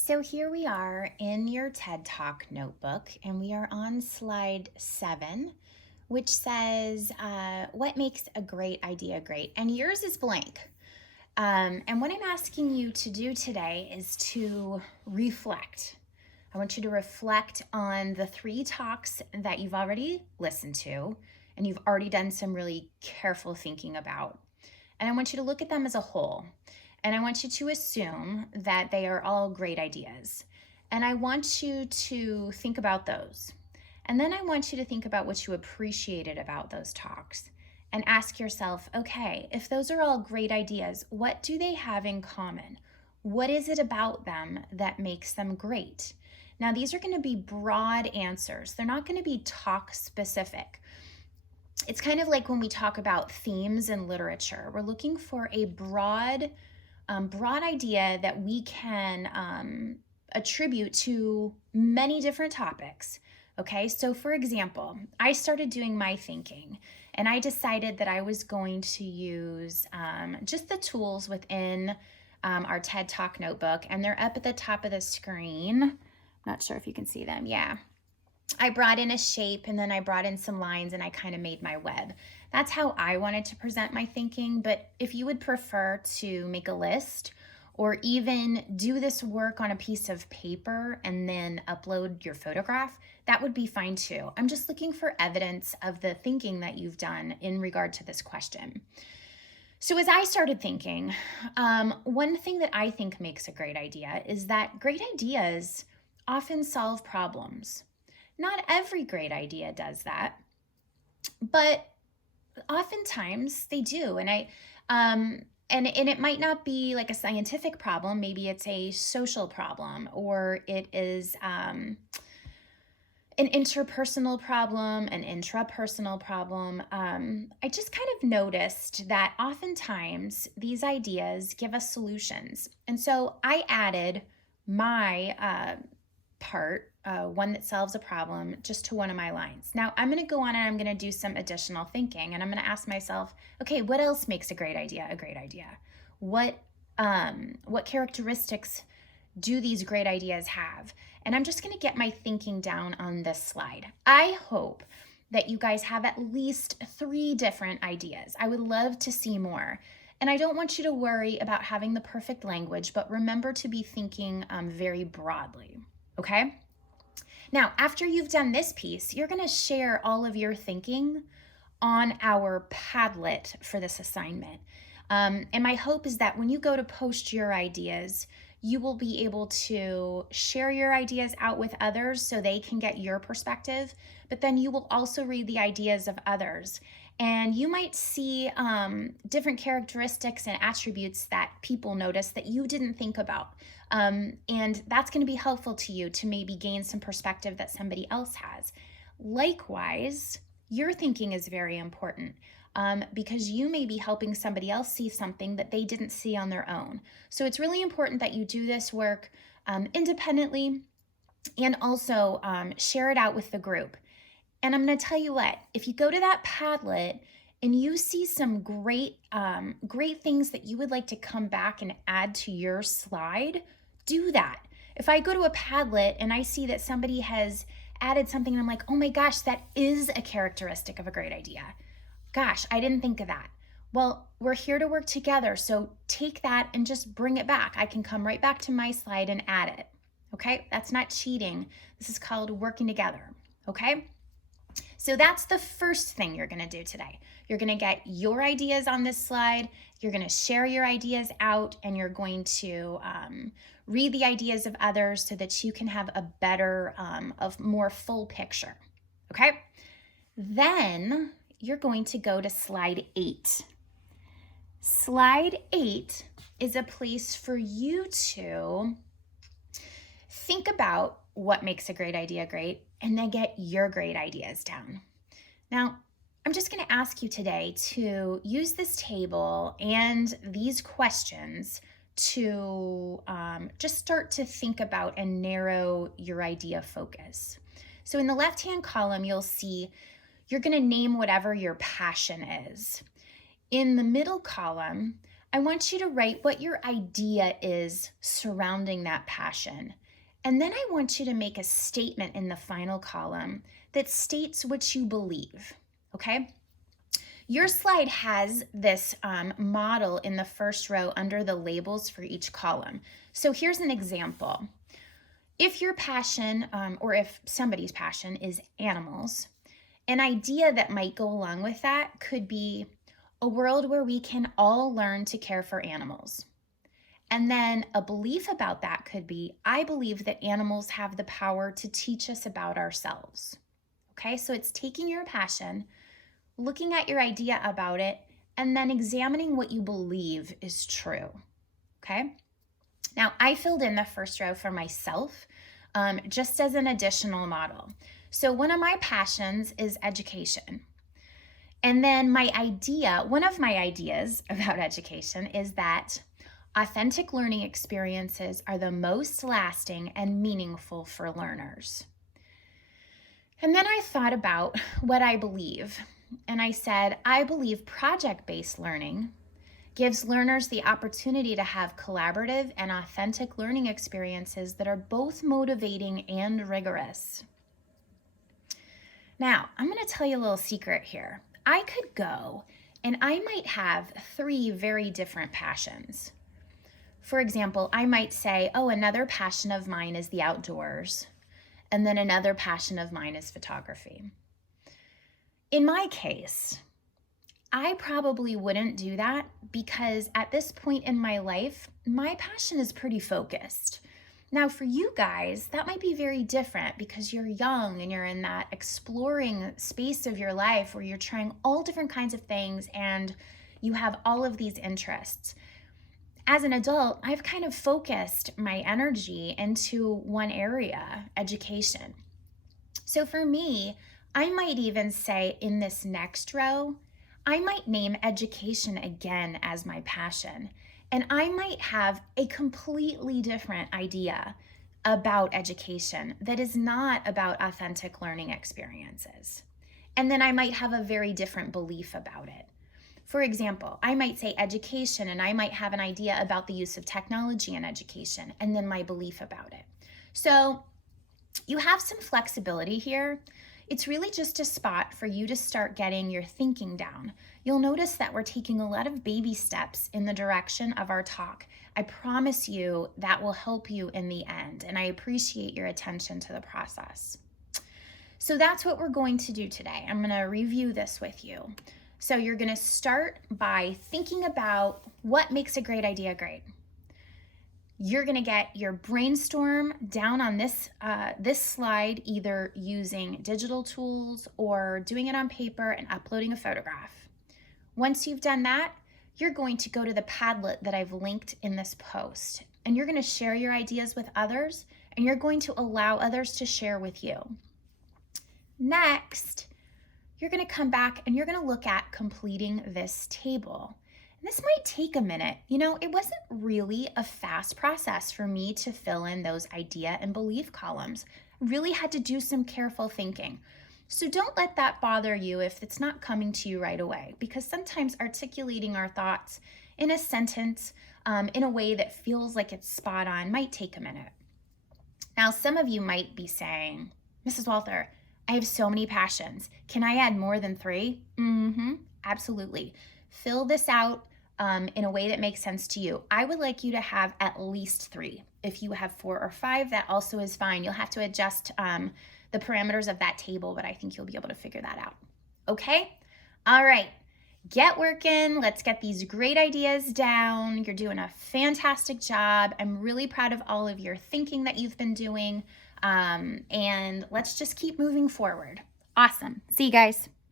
So here we are in your TED Talk notebook, and we are on slide 7, which says, What makes a great idea great? And yours is blank. And what I'm asking you to do today is to reflect. I want you to reflect on the 3 talks that you've already listened to and you've already done some really careful thinking about. And I want you to look at them as a whole. And I want you to assume that they are all great ideas. And I want you to think about those. And then I want you to think about what you appreciated about those talks and ask yourself, okay, if those are all great ideas, what do they have in common? What is it about them that makes them great? Now, these are going to be broad answers. They're not going to be talk specific. It's kind of like when we talk about themes in literature. We're looking for a broad idea that we can attribute to many different topics. Okay, so for example, I started doing my thinking and I decided that I was going to use just the tools within our TED Talk notebook, and they're up at the top of the screen. I'm not sure if you can see them. Yeah. I brought in a shape and then I brought in some lines and I kind of made my web. That's how I wanted to present my thinking. But if you would prefer to make a list or even do this work on a piece of paper and then upload your photograph, that would be fine too. I'm just looking for evidence of the thinking that you've done in regard to this question. So as I started thinking, one thing that I think makes a great idea is that great ideas often solve problems. Not every great idea does that, but oftentimes they do. And it might not be like a scientific problem. Maybe it's a social problem, or it is an interpersonal problem, an intrapersonal problem. I just kind of noticed that oftentimes these ideas give us solutions. And so I added my part, one that solves a problem, just to one of my lines. Now I'm going to go on and I'm going to do some additional thinking, and I'm going to ask myself, okay, what else makes a great idea a great idea? What characteristics do these great ideas have? And I'm just going to get my thinking down on this slide. I hope that you guys have at least 3 different ideas. I would love to see more. And I don't want you to worry about having the perfect language, but remember to be thinking very broadly. Okay? Now, after you've done this piece, you're going to share all of your thinking on our Padlet for this assignment. And my hope is that when you go to post your ideas, you will be able to share your ideas out with others so they can get your perspective, but then you will also read the ideas of others. And you might see different characteristics and attributes that people notice that you didn't think about. And that's going to be helpful to you to maybe gain some perspective that somebody else has. Likewise, your thinking is very important. Because you may be helping somebody else see something that they didn't see on their own. So it's really important that you do this work independently and also share it out with the group. And I'm going to tell you what, if you go to that Padlet and you see some great things that you would like to come back and add to your slide, do that. If I go to a Padlet and I see that somebody has added something and I'm like, oh my gosh, that is a characteristic of a great idea. Gosh, I didn't think of that. Well, we're here to work together, so take that and just bring it back. I can come right back to my slide and add it. Okay? That's not cheating. This is called working together. Okay? So that's the first thing you're going to do today. You're going to get your ideas on this slide. You're going to share your ideas out, and you're going to read the ideas of others so that you can have a better, more full picture. Okay? Then you're going to go to slide 8. Slide 8 is a place for you to think about what makes a great idea great and then get your great ideas down. Now, I'm just going to ask you today to use this table and these questions to just start to think about and narrow your idea focus. So in the left-hand column, you'll see you're going to name whatever your passion is. In the middle column, I want you to write what your idea is surrounding that passion. And then I want you to make a statement in the final column that states what you believe, okay? Your slide has this model in the first row under the labels for each column. So here's an example. If your passion, or if somebody's passion is animals, an idea that might go along with that could be a world where we can all learn to care for animals. And then a belief about that could be, I believe that animals have the power to teach us about ourselves. Okay, so it's taking your passion, looking at your idea about it, and then examining what you believe is true. Okay, now I filled in the first row for myself just as an additional model. So one of my passions is education. And then one of my ideas about education is that authentic learning experiences are the most lasting and meaningful for learners. And then I thought about what I believe. And I said, I believe project-based learning gives learners the opportunity to have collaborative and authentic learning experiences that are both motivating and rigorous. Now, I'm going to tell you a little secret here. I could go and I might have 3 very different passions. For example, I might say, oh, another passion of mine is the outdoors, and then another passion of mine is photography. In my case, I probably wouldn't do that because at this point in my life, my passion is pretty focused. Now, for you guys, that might be very different because you're young and you're in that exploring space of your life where you're trying all different kinds of things and you have all of these interests. As an adult, I've kind of focused my energy into one area, education. So for me, I might even say in this next row, I might name education again as my passion. And I might have a completely different idea about education that is not about authentic learning experiences. And then I might have a very different belief about it. For example, I might say education and I might have an idea about the use of technology in education and then my belief about it. So you have some flexibility here. It's really just a spot for you to start getting your thinking down. You'll notice that we're taking a lot of baby steps in the direction of our talk. I promise you that will help you in the end, and I appreciate your attention to the process. So that's what we're going to do today. I'm going to review this with you. So you're going to start by thinking about what makes a great idea great. You're going to get your brainstorm down on this slide, either using digital tools or doing it on paper and uploading a photograph. Once you've done that, you're going to go to the Padlet that I've linked in this post, and you're going to share your ideas with others, and you're going to allow others to share with you. Next, you're going to come back and you're going to look at completing this table. This might take a minute. You know, it wasn't really a fast process for me to fill in those idea and belief columns. I really had to do some careful thinking. So don't let that bother you if it's not coming to you right away, because sometimes articulating our thoughts in a sentence in a way that feels like it's spot on might take a minute. Now, some of you might be saying, Mrs. Walther, I have so many passions. Can I add more than 3? Absolutely. Fill this out in a way that makes sense to you. I would like you to have at least 3. If you have 4 or 5, that also is fine. You'll have to adjust the parameters of that table, but I think you'll be able to figure that out. Okay? All right. Get working. Let's get these great ideas down. You're doing a fantastic job. I'm really proud of all of your thinking that you've been doing. And let's just keep moving forward. Awesome. See you guys.